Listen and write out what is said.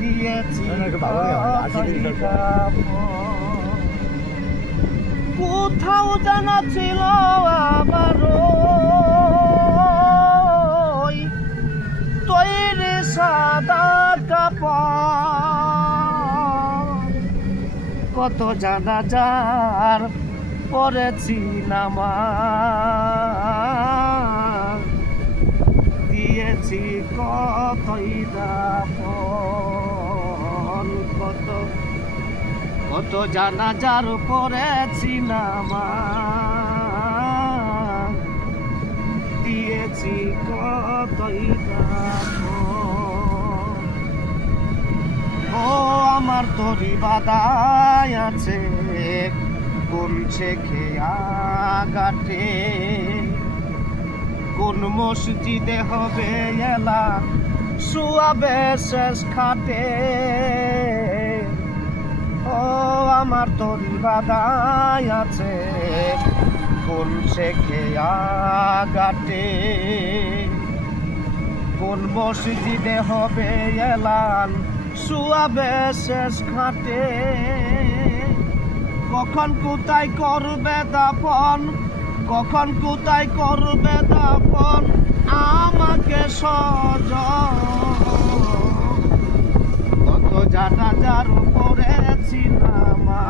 দিয়েছি কোথাও জানা ছিল আবারও তৈরি সাদা কাপড় কত জানা যার পরেছি নামাজ দিয়েছি কতই দাপন কত কত জানা যার পরেছি নামাজ দিয়েছি কতই দাপন ও আমার তরি বাদায় আছে কোন খেয়া গাটে কোন মসজিদে হবে এলা শুয়াবে শেষ খাটে ও আমার তরি বাদায় আছে কোন খেয়া গাটে কোন মসজিদে হবে এলান শুয়াবে শেষ খাটে কখন কোথায় করবে দাপন কখন কোথায় করবে দাপন আমাকে সজ কত জানা যার পড়েছি নামা